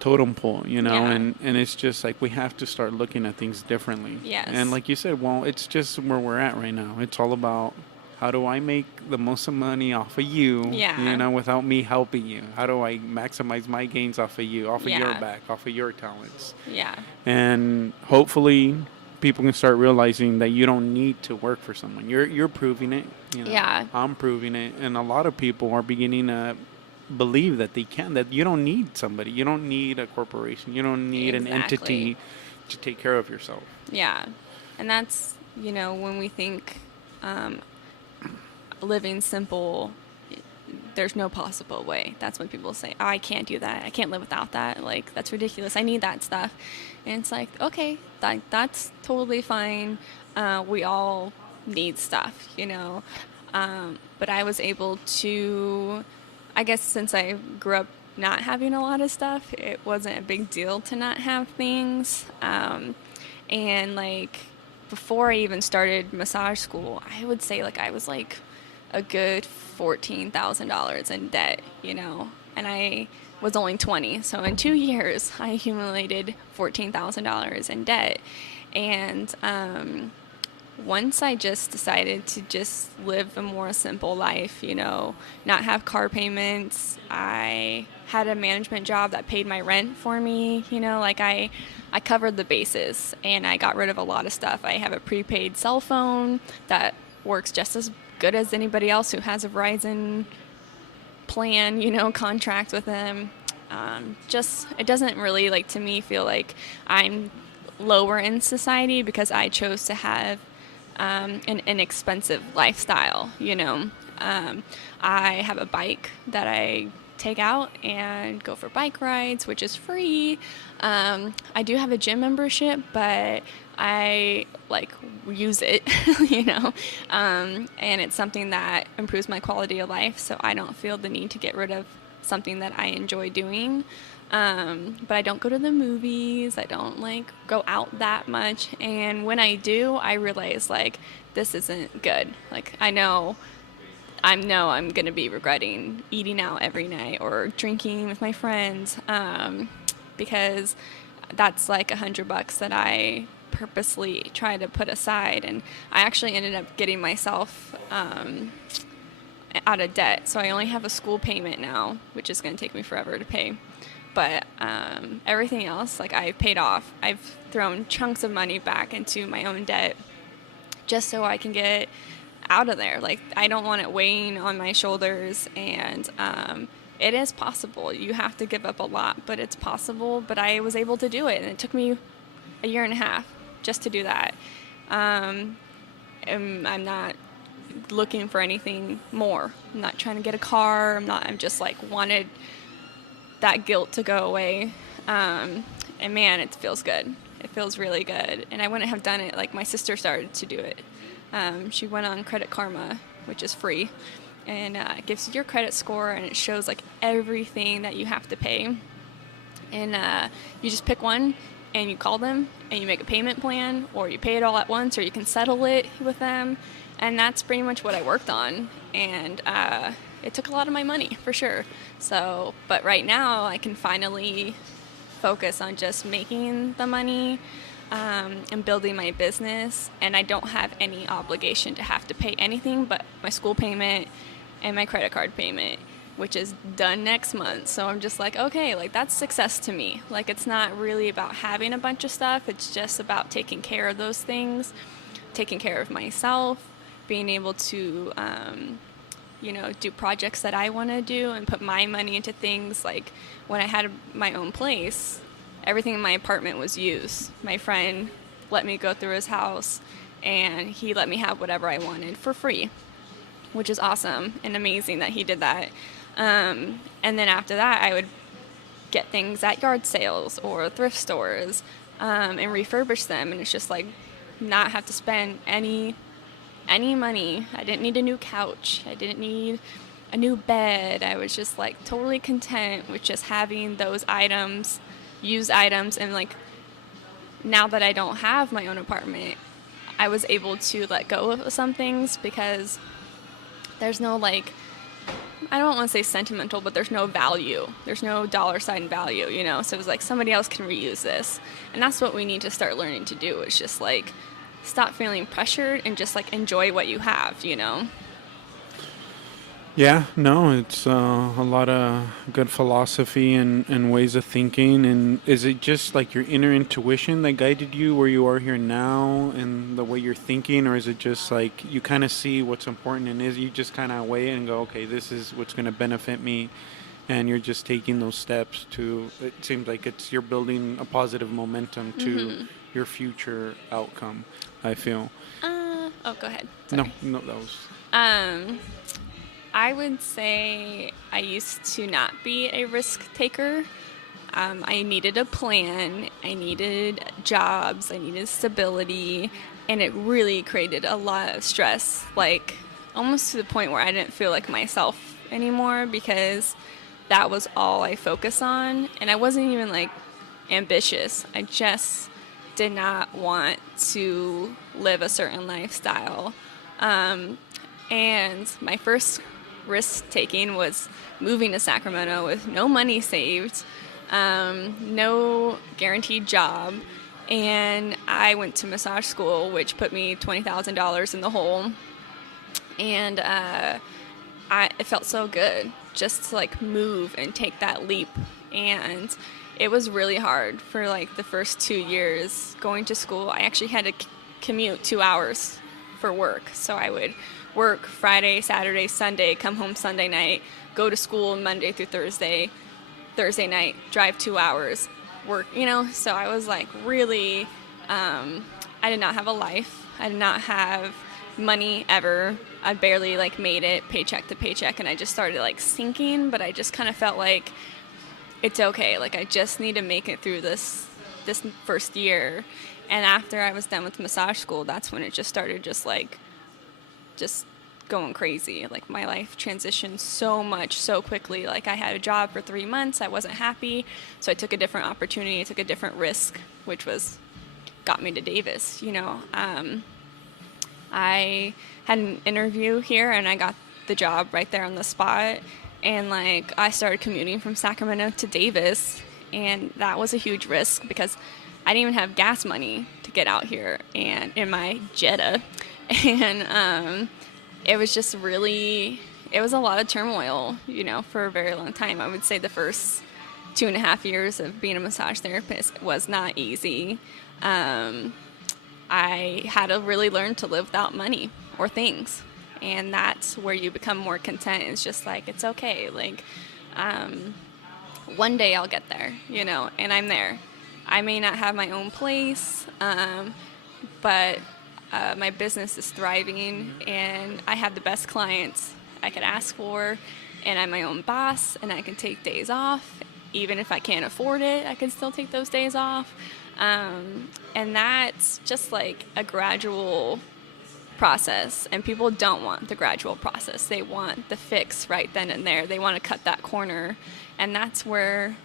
totem pole, and it's just like we have to start looking at things differently. Yes. And like you said, well, it's just where we're at right now. It's all about how do I make the most money off of you, without me helping you? How do I maximize my gains off of you, off of your back, off of your talents? Yeah. And hopefully people can start realizing that you don't need to work for someone. You're proving it. Yeah. I'm proving it. And a lot of people are beginning to believe that they can, that you don't need somebody. You don't need a corporation. You don't need an entity to take care of yourself. Yeah. And that's, when we think living simple, there's no possible way. That's when people say, oh, I can't do that. I can't live without that. Like, that's ridiculous. I need that stuff. And it's like, okay, that's totally fine. We all need stuff, but I was able to, I guess since I grew up not having a lot of stuff, it wasn't a big deal to not have things. And like before I even started massage school, I would say like I was like a good $14,000 in debt, and I was only 20. So in 2 years, I accumulated $14,000 in debt. And once I just decided to just live a more simple life, not have car payments. I had a management job that paid my rent for me, like I covered the bases, and I got rid of a lot of stuff. I have a prepaid cell phone that works just as good as anybody else who has a Verizon plan, contract with them. It doesn't really, like, to me, feel like I'm lower in society because I chose to have an inexpensive lifestyle, I have a bike that I take out and go for bike rides, which is free. I do have a gym membership, but I use it, and it's something that improves my quality of life, so I don't feel the need to get rid of something that I enjoy doing. But I don't go to the movies. I don't go out that much. And when I do, I realize this isn't good. I know I'm going to be regretting eating out every night or drinking with my friends, because that's $100 that I purposely try to put aside. And I actually ended up getting myself out of debt. So I only have a school payment now, which is going to take me forever to pay. But everything else, I've paid off. I've thrown chunks of money back into my own debt just so I can get out of there. I don't want it weighing on my shoulders, and it is possible. You have to give up a lot, but it's possible. But I was able to do it, and it took me a year and a half just to do that. And I'm not looking for anything more. I'm not trying to get a car. I'm just wanted that guilt to go away. And man, it feels good. It feels really good. And I wouldn't have done it. My sister started to do it. She went on Credit Karma, which is free, and it gives you your credit score, and it shows everything that you have to pay. And you just pick one, and you call them, and you make a payment plan, or you pay it all at once, or you can settle it with them. And that's pretty much what I worked on. And it took a lot of my money, for sure. So, but right now I can finally focus on just making the money and building my business. And I don't have any obligation to have to pay anything but my school payment and my credit card payment, which is done next month. So I'm just okay, that's success to me. It's not really about having a bunch of stuff. It's just about taking care of those things, taking care of myself, being able to do projects that I want to do and put my money into things. When I had my own place, everything in my apartment was used. My friend let me go through his house, and he let me have whatever I wanted for free, which is awesome and amazing that he did that. And then after that, I would get things at yard sales or thrift stores and refurbish them, and it's just not have to spend any money. I didn't need a new couch. I didn't need a new bed. I was just totally content with just having those items, used items. And now that I don't have my own apartment, I was able to let go of some things because there's no I don't want to say sentimental, but there's no value. There's no dollar sign value, So it was somebody else can reuse this. And that's what we need to start learning to do. It's just stop feeling pressured and just enjoy what you have, Yeah, no, it's a lot of good philosophy and ways of thinking. And is it just your inner intuition that guided you where you are here now and the way you're thinking? Or is it just you kind of see what's important and you just kind of weigh it and go, okay, this is what's going to benefit me. And you're just taking those steps it seems you're building a positive momentum to your future outcome, I feel. Go ahead. Sorry. No, that was... I would say I used to not be a risk taker. I needed a plan. I needed jobs. I needed stability. And it really created a lot of stress, almost to the point where I didn't feel like myself anymore because that was all I focused on. And I wasn't even ambitious. I just did not want to live a certain lifestyle. And my first risk taking was moving to Sacramento with no money saved, no guaranteed job, and I went to massage school, which put me $20,000 in the hole. And it felt so good just to move and take that leap. And it was really hard for the first 2 years going to school. I actually had to commute 2 hours for work. So I would work Friday, Saturday, Sunday, come home Sunday night, go to school Monday through Thursday night, drive 2 hours, work, So I was really, I did not have a life. I did not have money ever. I barely like made it paycheck to paycheck, and I just started like sinking, but I just kind of felt like it's okay. Like I just need to make it through this first year. And after I was done with massage school, that's when it just started just going crazy. Like my life transitioned so much so quickly. Like I had a job for 3 months, I wasn't happy, so I took a different opportunity, I took a different risk, which got me to Davis. I had an interview here and I got the job right there on the spot, and like I started commuting from Sacramento to Davis, and that was a huge risk because I didn't even have gas money to get out here and in my Jetta. And it was just really, it was a lot of turmoil, for a very long time. I would say the first 2.5 years of being a massage therapist was not easy. I had to really learn to live without money or things. And that's where you become more content. It's just like, it's okay. Like, one day I'll get there, and I'm there. I may not have my own place, but my business is thriving, and I have the best clients I could ask for, and I'm my own boss, and I can take days off. Even if I can't afford it, I can still take those days off. And that's just like a gradual process, and people don't want the gradual process. They want the fix right then and there. They want to cut that corner, and that's where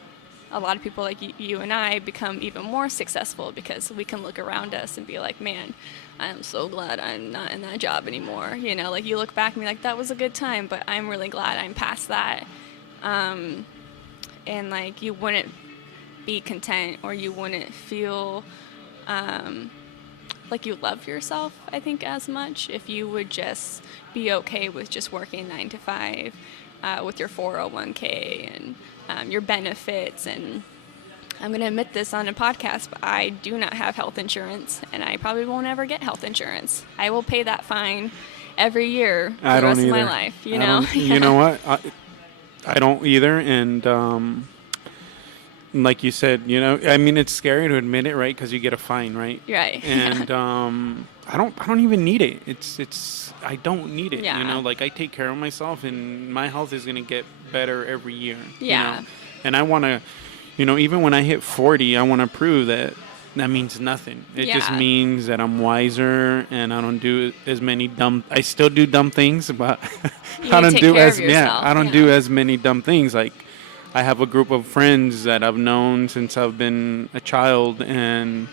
a lot of people like you and I become even more successful, because we can look around us and be like, man, I'm so glad I'm not in that job anymore. Like you look back and be like, that was a good time, but I'm really glad I'm past that. And like you wouldn't be content, or you wouldn't feel like you love yourself, I think, as much if you would just be okay with just working 9 to 5 with your 401k and your benefits. And I'm going to admit this on a podcast, but I do not have health insurance, and I probably won't ever get health insurance. I will pay that fine every year for the rest of my life, You know what? I don't either, and like you said, I mean, it's scary to admit it, right? Because you get a fine, right? Right. And I don't even need it. I don't need it. Yeah. Like I take care of myself, and my health is gonna get better every year. Yeah. And I want to, even when I hit 40, I want to prove that means nothing. It just means that I'm wiser, and I don't do as many I still do dumb things, but I don't do do as many dumb things. Like, I have a group of friends that I've known since I've been a child, and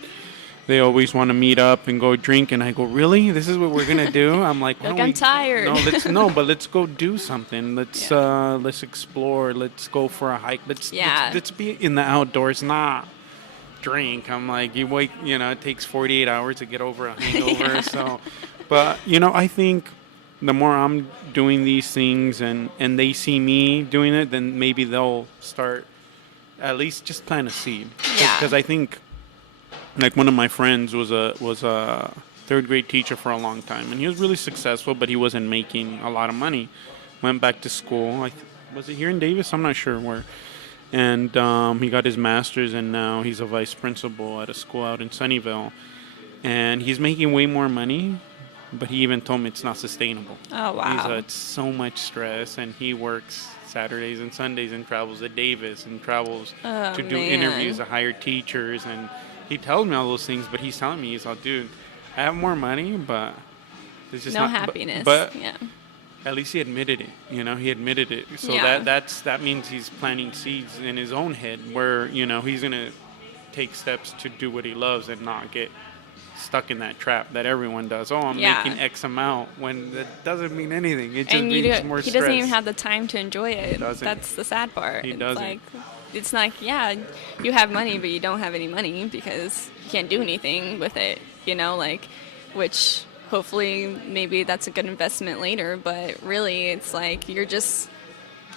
they always want to meet up and go drink, and I go, really? This is what we're gonna do? I'm like, I'm tired. But let's go do something. Let's explore. Let's go for a hike. Let's be in the outdoors, not drink. I'm like, you wait. It takes 48 hours to get over a hangover. Yeah. So, but I think the more I'm doing these things and they see me doing it, then maybe they'll start, at least just plant a seed. Yeah. Because I think, like, one of my friends was a third grade teacher for a long time, and he was really successful, but he wasn't making a lot of money. Went back to school. Was it here in Davis? I'm not sure where. And he got his master's, and now he's a vice principal at a school out in Sunnyvale. And he's making way more money, but he even told me it's not sustainable. Oh, wow. It's so much stress, and he works Saturdays and Sundays and travels to Davis and travels to do interviews to hire teachers. And he tells me all those things, but he's telling me, he's like, dude, I have more money, but there's just no not happiness. But yeah. At least he admitted it. He admitted it. So that means he's planting seeds in his own head where, he's going to take steps to do what he loves and not get stuck in that trap that everyone does. Oh, I'm making X amount, when that doesn't mean anything. It just means more stress. He doesn't even have the time to enjoy it. He doesn't. That's the sad part. He doesn't. It's like, you have money, but you don't have any money because you can't do anything with it, which hopefully maybe that's a good investment later, but really it's like you're just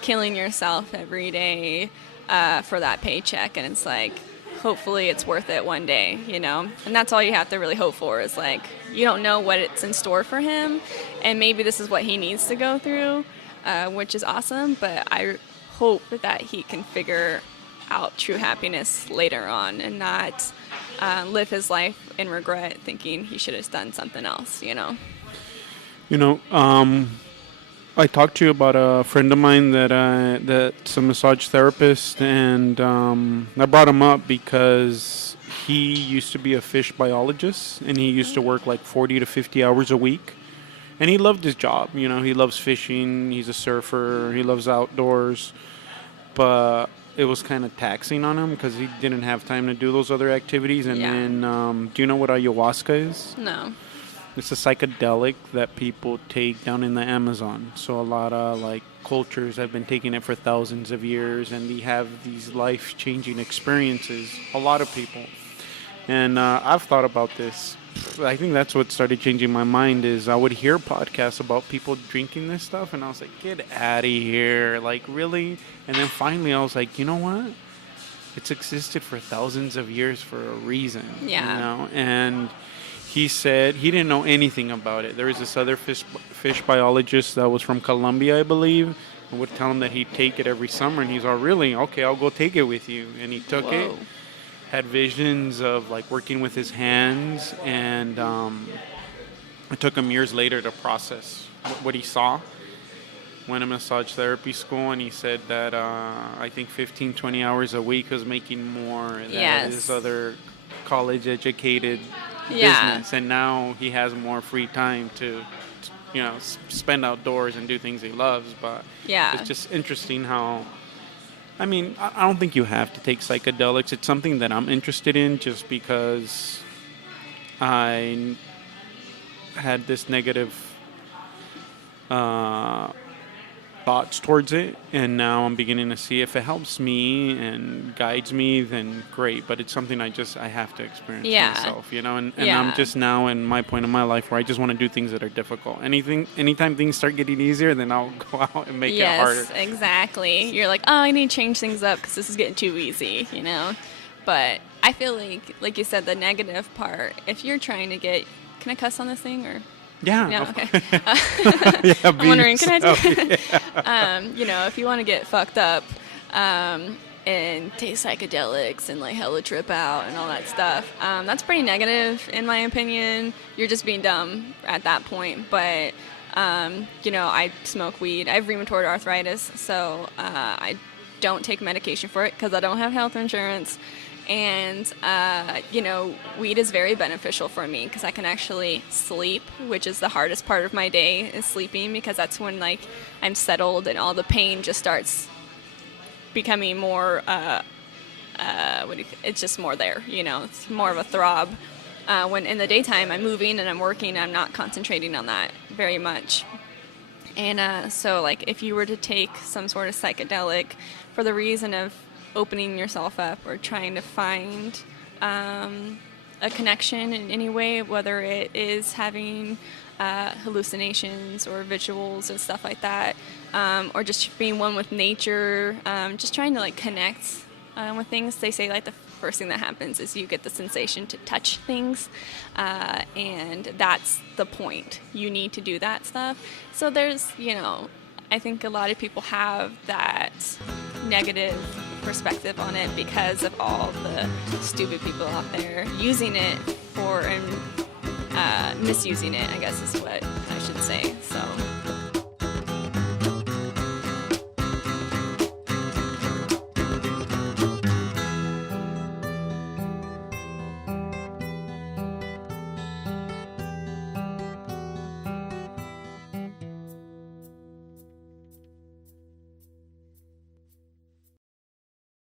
killing yourself every day for that paycheck, and it's like, hopefully it's worth it one day, and that's all you have to really hope for, is like, you don't know what it's in store for him, and maybe this is what he needs to go through, which is awesome, but I hope that he can figure out true happiness later on and not live his life in regret, thinking he should have done something else, You know, I talked to you about a friend of mine that's a massage therapist, and I brought him up because he used to be a fish biologist, and he used to work like 40 to 50 hours a week, and he loved his job. You know, he loves fishing, he's a surfer, he loves outdoors, but it was kind of taxing on him because he didn't have time to do those other activities. And then, do you know what ayahuasca is? No. It's a psychedelic that people take down in the Amazon. So a lot of like cultures have been taking it for thousands of years, and they have these life-changing experiences. A lot of people, and I've thought about this. I think that's what started changing my mind. Is I would hear podcasts about people drinking this stuff, and I was like, "Get out of here!" Like, really? And then finally, I was like, "You know what? It's existed for thousands of years for a reason." Yeah. You know, and he said he didn't know anything about it. There was this other fish biologist that was from Colombia, I believe, and would tell him that he'd take it every summer. And he's all, really? Okay, I'll go take it with you. And he took it, had visions of like working with his hands, and it took him years later to process what he saw. Went to massage therapy school, and he said that I think 15, 20 hours a week was making more than his other college-educated business, and now he has more free time to spend outdoors and do things he loves. But it's just interesting how, I mean, I don't think you have to take psychedelics. It's something that I'm interested in just because I had this negative thoughts towards it, and now I'm beginning to see if it helps me and guides me, then great. But it's something I have to experience myself, you know. And I'm just now in my point in my life where I just want to do things that are difficult. Anytime things start getting easier, then I'll go out and make it harder. Yes, exactly. You're like, oh, I need to change things up because this is getting too easy, you know. But I feel like you said, the negative part. If you're trying to get, can I cuss on this thing or? Yeah. No, okay. I'm wondering, can I do you know, if you want to get fucked up and take psychedelics and like hella trip out and all that stuff, that's pretty negative in my opinion. You're just being dumb at that point. But, you know, I smoke weed. I have rheumatoid arthritis, so I don't take medication for it because I don't have health insurance. And, you know, weed is very beneficial for me because I can actually sleep, which is the hardest part of my day, is sleeping, because that's when, like, I'm settled and all the pain just starts becoming more, it's just more there, you know, it's more of a throb. When in the daytime I'm moving and I'm working, I'm not concentrating on that very much. And so, like, if you were to take some sort of psychedelic for the reason of opening yourself up or trying to find a connection in any way, whether it is having hallucinations or visuals and stuff like that, or just being one with nature, just trying to like connect with things. They say like the first thing that happens is you get the sensation to touch things, and that's the point. You need to do that stuff. So there's, you know, I think a lot of people have that negative perspective on it because of all the stupid people out there using it for and misusing it, I guess is what I should say. So